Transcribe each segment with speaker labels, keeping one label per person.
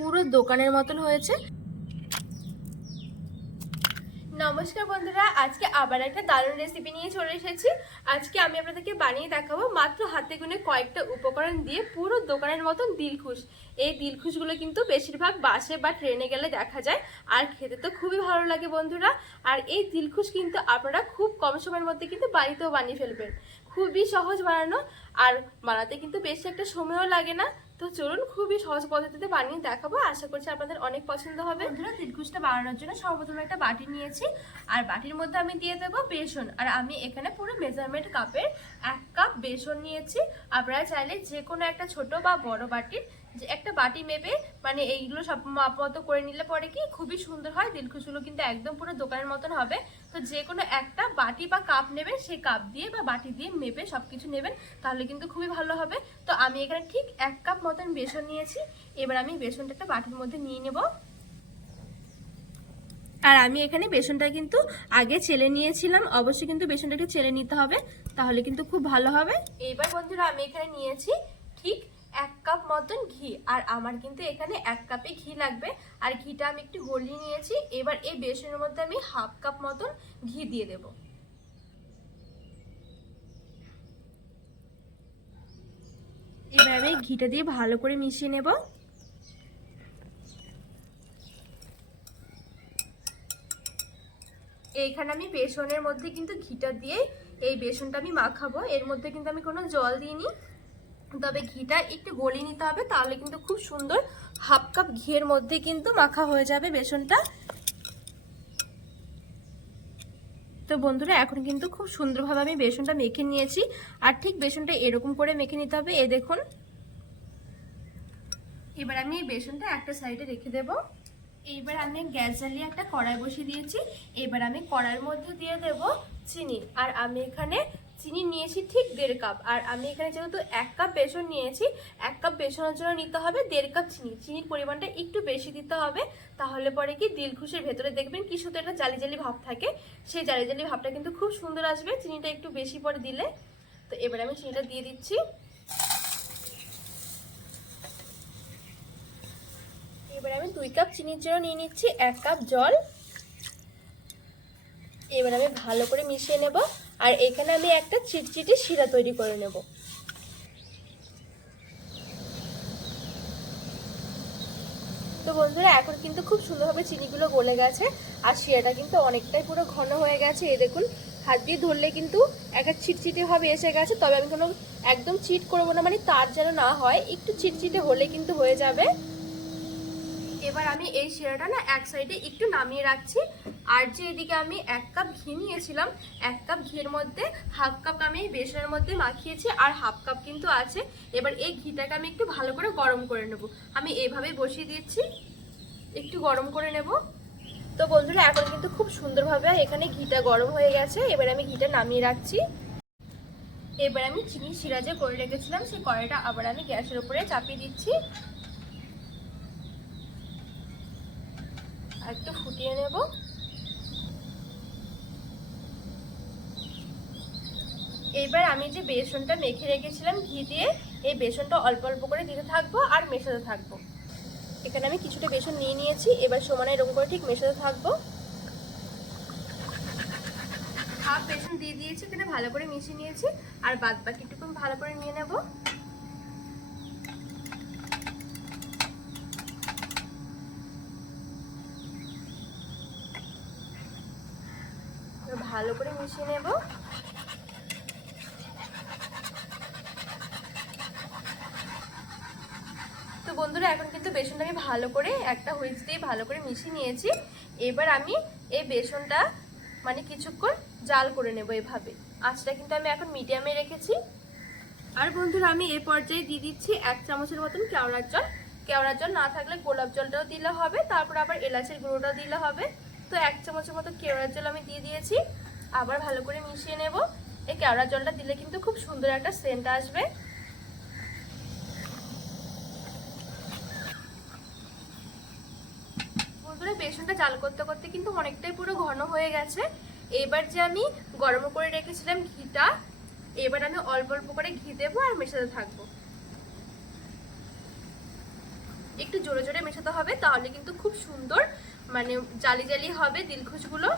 Speaker 1: পুরো দোকানের মতন হয়েছে। নমস্কার বন্ধুরা, আজকে আবার একটা দারুণ রেসিপি নিয়ে চলে এসেছি। আজকে আমি আপনাদেরকে বানিয়ে দেখাবো মাত্র হাতে গুনে কয়েকটা উপকরণ দিয়ে পুরো দোকানের মতন দিলখুশ। এই দিলখুশগুলো কিন্তু বেশিরভাগ বাসে বা ট্রেনে গেলে দেখা যায়, আর খেতে তো খুবই ভালো লাগে বন্ধুরা। আর এই দিলখুশ কিন্তু আপনারা খুব কম সময়ের মধ্যে কিন্তু বাড়িতেও বানিয়ে ফেলবেন। খুবই সহজ বানানো, আর বানাতে কিন্তু বেশি একটা সময়ও লাগে না। তো চলুন খুবই সহজ পদ্ধতিতে বানিয়ে দেখাবো। আশা করছি আপনাদের অনেক পছন্দ হবে। বন্ধুরা দিলকুশটা বানানোর জন্য সর্বপ্রথম একটা বাটি নিয়েছি। আর বাটির মধ্যে আমি দিয়ে দেবো বেসন। আর আমি এখানে পুরো মেজারমেন্ট কাপের এক কাপ বেসন নিয়েছি। আপনারা চাইলে যে কোনো একটা ছোট বা বড় বাটির যে একটা বাটি মেপে মানে এইগুলো সব মাপ মতো করে নিলে পরে কি খুবই সুন্দর হয় দিলখুশগুলো কিন্তু একদম পুরো দোকানের মতন হবে। তো যে কোনো একটা বাটি বা কাপ নেবেন, সেই কাপ দিয়ে বা বাটি দিয়ে মেপে সব কিছু নেবেন, তাহলে কিন্তু খুবই ভালো হবে। তো আমি এখানে ঠিক এক কাপ মতন বেসন নিয়েছি, এবার আমি বেসনটা একটা বাটির মধ্যে নিয়ে নেব। আর আমি এখানে বেসনটা কিন্তু আগে চেলে নিয়েছিলাম, অবশ্যই কিন্তু বেসনটা একটু চেলে নিতে হবে, তাহলে কিন্তু খুব ভালো হবে। এইবার বন্ধুরা আমি এখানে নিয়েছি ঠিক এক কাপ মতন ঘি। আর আমার কিন্তু এখানে এক কাপে ঘি লাগবে। আর ঘিটা আমি একটু গলিয়ে নিয়েছি। এবার এই বেসনের মধ্যে আমি হাফ কাপ মতন ঘি দিয়ে দেব। এবার আমি ঘিটা দিয়ে ভালো করে মিশিয়ে নেব। এইখানে আমি বেসনের মধ্যে কিন্তু ঘিটা দিয়ে এই বেসনটা আমি মাখাবো। এর মধ্যে কিন্তু আমি কোনো জল দিইনি। তবে ঘিটা একটু গলিয়ে নিতে হবে, তাহলে কিন্তু খুব সুন্দর হাফ কাপ ঘিয়ের মধ্যে কিন্তু মাখা হয়ে যাবে বেসনটা। তো বন্ধুরা, এখন কিন্তু খুব সুন্দরভাবে আমি বেসনটা মেখে নিয়েছি, আর ঠিক বেসনটা এরকম করে মেখে নিতে হবে, এ দেখুন। এবার আমি এই বেসনটা একটা সাইডে রেখে দেব। এইবার আমি গ্যাস জ্বালিয়ে একটা কড়াই বসিয়ে দিয়েছি, এবার আমি কড়াইয়ের মধ্যে দিয়ে দেব চিনি, আর আমি এখানে চিনি নিয়েছি ঠিক দেড় কাপ। আর আমি এখানে যেহেতু এক কাপ বেসন নিয়েছি, এক কাপ বেসনের জন্য নিতে হবে দেড় কাপ চিনি। চিনির পরিমাণটা একটু বেশি দিতে হবে, তাহলে পরে কি দিলখুশের ভেতরে দেখবেন কি শুধু একটা জালি জালি ভাব থাকে। সেই জালি জালি ভাবটা কিন্তু খুব সুন্দর আসবে চিনিটা একটু বেশি পরে দিলে। তো এবার আমি চিনিটা দিয়ে দিচ্ছি। এবার আমি দুই কাপ চিনির জন্য নিয়ে নিচ্ছি এক কাপ জল। এবার আমি ভালো করে মিশিয়ে নেব। আর এখানে আমি একটা চিটচিটি শিরা তৈরি করে নেব। তো বন্ধুরা, এখন কিন্তু খুব সুন্দরভাবে চিনিগুলো গলে গেছে আর শিরাটা কিন্তু অনেকটাই পুরো ঘন হয়ে গেছে। এই দেখুন, হাত দিয়ে ধরলে কিন্তু একটা চিটচিটে হবে এসে গেছে। তবে আমি কোনো একদম চিট করব না মানে তার যেন না হয়, একটু চিটচিটে হলে কিন্তু হয়ে যাবে। এবার আমি এই শিরাটা না এক সাইডে একটু নামিয়ে রাখছি। আর যে এদিকে আমি এক কাপ ঘি নিয়েছিলাম, এক কাপ ঘির মধ্যে হাফ কাপ আমি বেসনের মধ্যে মাখিয়েছি আর হাফ কাপ কিন্তু আছে। এবার এই ঘিটাকে আমি একটু ভালো করে গরম করে নেব। আমি এইভাবেই বসিয়ে দিচ্ছি। একটু গরম করে নেব। তো বন্ধুরা, এখন কিন্তু খুব সুন্দরভাবে এখানে ঘিটা গরম হয়ে গেছে। এবার আমি ঘিটা নামিয়ে রাখছি। এবার আমি চিনি শিরা যে করে রেখেছিলাম। সেই কড়াইটা আবার আমি গ্যাসের উপরে চাপিয়ে দিচ্ছি। একটু ফুটিয়ে নেব। এবার আমি যে বেসনটা মেখে রেখেছিলাম ঘি দিয়ে, এই বেসনটা অল্প অল্প করে দিতে থাকব আর মেশাতে থাকব। এখানে আমি কিছুটা বেসন নিয়ে নিয়েছি, এবার সমানে এরকম করে ঠিক মেশাতে থাকব। হাফ বেসন দিয়ে দিয়েছি, এখানে ভালো করে মিশিয়ে নিয়েছি, আর বাদ বাকিটুকু ভালো করে নিয়ে নেব। ভালো করে মিশিয়ে নেব। তো বন্ধুরা, এখন কিন্তু বেসনটা আমি ভালো করে একটা হুইচ দিয়ে ভালো করে মিশিয়ে নিয়েছি। এবার আমি এই বেসনটা মানে কিছুক্ষণ জাল করে নেব এভাবে। আঁচটা কিন্তু আমি এখন মিডিয়ামে রেখেছি। আর বন্ধুরা, আমি এ পর্যায়ে দিয়ে দিচ্ছি এক চামচের মতন কেওড়ার জল। কেওড়ার জল না থাকলে গোলাপ জলটাও দিলে হবে, তারপর আবার এলাচের গুঁড়োটাও দিলে হবে। তো এক চামচের মতো কেওড়ার জল আমি দিয়ে দিয়েছি। আবার ভালো করে মিশিয়ে নেব। এই কেওড়ার জলটা দিলে কিন্তু খুব সুন্দর একটা সেন্ট আসবে। বন্ধুরা বেসনটা জাল করতে করতে কিন্তু অনেকটাই পুরো ঘন হয়ে গেছে। এবার যে আমি গরম করে রেখেছিলাম ঘিটা, এবার আমি অল্প অল্প করে ঘি দেবো আর মেশাতে থাকব। একটু জোরে জোরে মেশাতে হবে, তাহলে কিন্তু খুব সুন্দর মানে জালি জালি হবে দিলখুশগুলো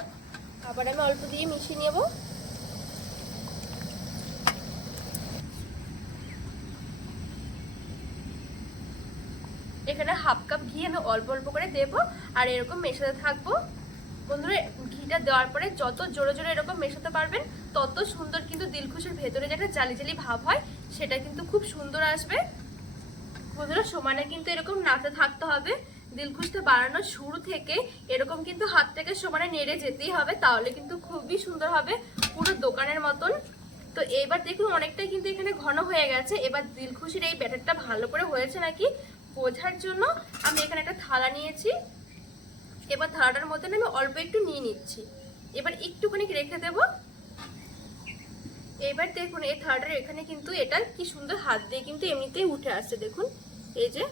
Speaker 1: আবার আমি অল্প দিয়ে মিশিয়ে নেব। এখানে হাফ কাপ ঘি আমি অল্প অল্প করে দেবো আর এরকম মেশাতে থাকব। বন্ধুরা, ঘিটা দেওয়ার পরে যত জোরে জোরে এরকম মেশাতে পারবেন, তত সুন্দর কিন্তু দিলখুশের ভেতরে যে একটা জালি জালি ভাব হয়, সেটা কিন্তু খুব সুন্দর আসবে। বন্ধুরা, সমানে কিন্তু এরকম নাতে থাকতে হবে। দিলখুশটা বানানোর শুরু থেকে এরকম কিন্তু হাত থেকে সমানে নেড়ে যেতেই হবে, তাহলে কিন্তু খুবই সুন্দর হবে পুরো দোকানের মতন। তো এবার দেখুন অনেকটাই কিন্তু এখানে ঘন হয়ে গেছে। এবার দিলখুশির এই ব্যাটারটা ভালো করে হয়েছে নাকি? বোঝার জন্য আমি এখানে একটা থালা নিয়েছি। এবার থালাটার মধ্যে আমি অল্প একটু নিয়ে নিচ্ছি। এবার একটুখানি রেখে দেব। এবার দেখুন এই থালাটার এখানে কিন্তু এটা কি সুন্দর হাত দিয়ে কিন্তু এমনিতেই উঠে আসছে, দেখুন। এই যে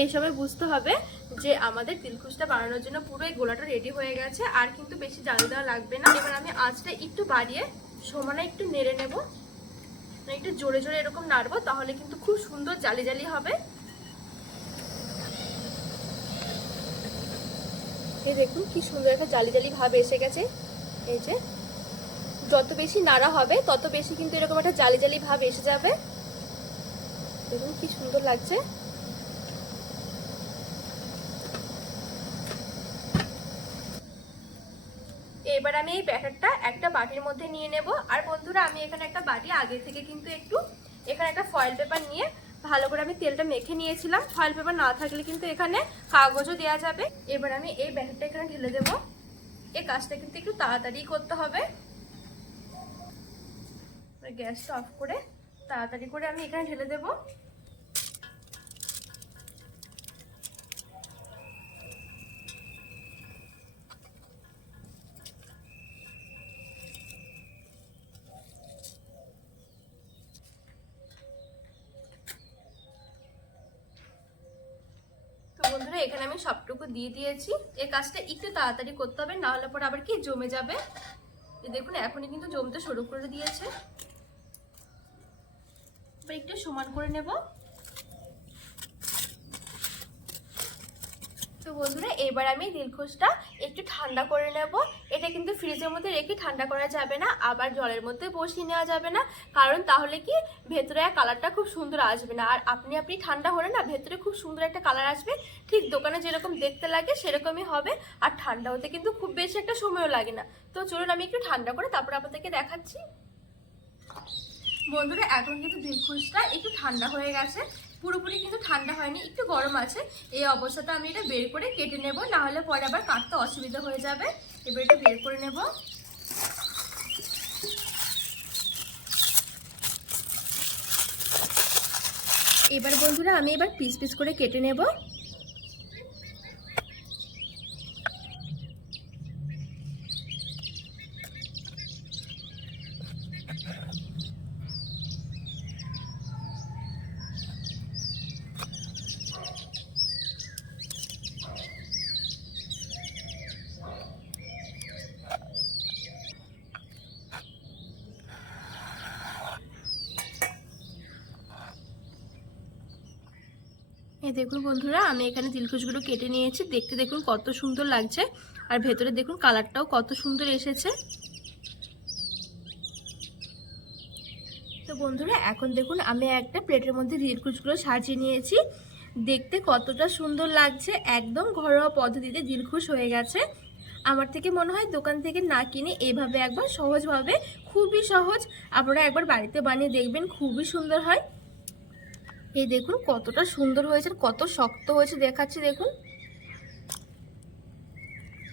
Speaker 1: এই সময় বুঝতে হবে যে আমাদের তিলকুচটা বানানোর জন্য পুরো এই গোলাটা রেডি হয়ে গেছে, আর কিন্তু বেশি জাল দেওয়া লাগবে না। এবার আমি আঁচটা একটু বাড়িয়ে সমানে একটু নেড়ে নেব। একটু জোরে জোরে এরকম নাড়বো, তাহলে কিন্তু খুব সুন্দর জালি জালি হবে। এই দেখুন, কি সুন্দর একটা জালি জালি ভাব এসে গেছে। এই যে, যত বেশি নাড়া হবে, তত বেশি কিন্তু এরকম একটা জালি জালি ভাব এসে যাবে। দেখুন, কি সুন্দর লাগছে। এবার আমি এই ব্যাটারটা একটা বাটির মধ্যে নিয়ে নেব। আর বন্ধুরা, আমি এখানে একটা বাটি আগে থেকে কিন্তু একটু এখানে একটা ফয়েল পেপার নিয়ে ভালো করে আমি তেলটা মেখে নিয়েছিলাম। ফয়েল পেপার না থাকলে কিন্তু এখানে কাগজও দেওয়া যাবে। এবার আমি এই ব্যাটারটা এখানে ঢেলে দেব। এই কাজটা কিন্তু একটু তাড়াতাড়ি করতে হবে। গ্যাসটা অফ করে তাড়াতাড়ি করে আমি এখানে ঢেলে দেবো। বন্ধুরা, এখানে আমি সবটুকু দিয়ে দিয়েছি। এ কাজটা একটু তাড়াতাড়ি করতে হবে না হলে পরে আবার কি জমে যাবে? দেখুন, এখনই কিন্তু জমতে শুরু করে দিয়েছে। একটু সমান করে নেব। তো বন্ধুরা, এবার আমি দিলখোসটা একটু ঠান্ডা করে নেব। এটা কিন্তু ফ্রিজের মধ্যে রেখে ঠান্ডা করা যাবে না, আবার জলের মধ্যে বসিয়ে নেওয়া যাবে না। কারণ তাহলে কি ভেতরে কালারটা খুব সুন্দর আসবে না। আর আপনি আপনি ঠান্ডা হলে না ভেতরে খুব সুন্দর একটা কালার আসবে। ঠিক দোকানে যেরকম দেখতে লাগে সেরকমই হবে। আর ঠান্ডা হতে কিন্তু খুব বেশি একটা সময়ও লাগে না। তো চলুন আমি একটু ঠান্ডা করে তারপর আপনাদেরকে দেখাচ্ছি। বন্ধুরা, এখন কিন্তু দিলখুশটা একটু ঠান্ডা হয়ে গেছে। পুরোপুরি কিন্তু ঠান্ডা হয়নি, একটু গরম আছে। এই অবস্থাতে আমি এটা বের করে কেটে নেব না হলে পরে আবার কাটতে অসুবিধা হয়ে যাবে। এবার এটা বের করে নেব। এবার বন্ধুরা আমি এবার পিস পিস করে কেটে নেব। এই দেখুন বন্ধুরা, আমি এখানে দিলখুশগুলো কেটে নিয়েছি। দেখতে দেখুন কত সুন্দর লাগছে। আর ভেতরে দেখুন কালারটাও কত সুন্দর এসেছে। তো বন্ধুরা, এখন দেখুন আমি একটা প্লেটের মধ্যে দিলখুশগুলো সাজিয়ে নিয়েছি। দেখতে কতটা সুন্দর লাগছে। একদম ঘরোয়া পদ্ধতিতে দিলখুশ হয়ে গেছে। আমার থেকে মনে হয় দোকান থেকে না কিনে এভাবে একবার সহজভাবে, খুবই সহজ। আপনারা একবার বাড়িতে বানিয়ে দেখবেন, খুবই সুন্দর হয়। এই দেখুন কতটা সুন্দর হয়েছে, কত শক্ত হয়েছে দেখাচ্ছি দেখুন।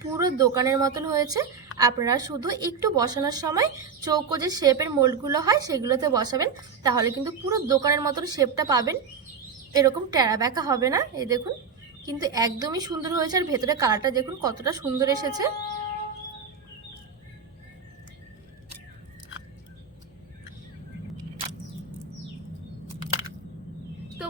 Speaker 1: পুরো দোকানের মতন হয়েছে। আপনারা শুধু একটু বসানোর সময় চৌকো যে শেপের মোল্ডগুলো হয় সেগুলোতে বসাবেন, তাহলে কিন্তু পুরো দোকানের মতন শেপটা পাবেন। এরকম টেরা ব্যাকা হবে না, এই দেখুন। কিন্তু একদমই সুন্দর হয়েছে, আর ভেতরে কালারটা দেখুন কতটা সুন্দর এসেছে।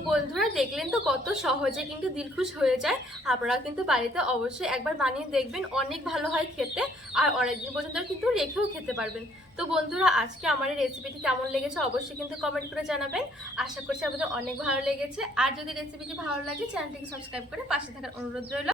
Speaker 1: বন্ধুরা দেখলেন তো কত সহজে কিন্তু দিলখুশ হয়ে যায়। আপনারা কিন্তু বাড়িতে অবশ্যই একবার বানিয়ে দেখবেন, অনেক ভালো হয় খেতে আর অনেকদিন পর্যন্ত কিন্তু রেখেও খেতে পারবেন। তো বন্ধুরা, আজকে আমার এই রেসিপিটি কেমন লেগেছে অবশ্যই কিন্তু কমেন্ট করে জানাবেন। আশা করছি আপনাদের অনেক ভালো লেগেছে। আর যদি রেসিপিটি ভালো লাগে চ্যানেলটিকে সাবস্ক্রাইব করে পাশে থাকার অনুরোধ রইল।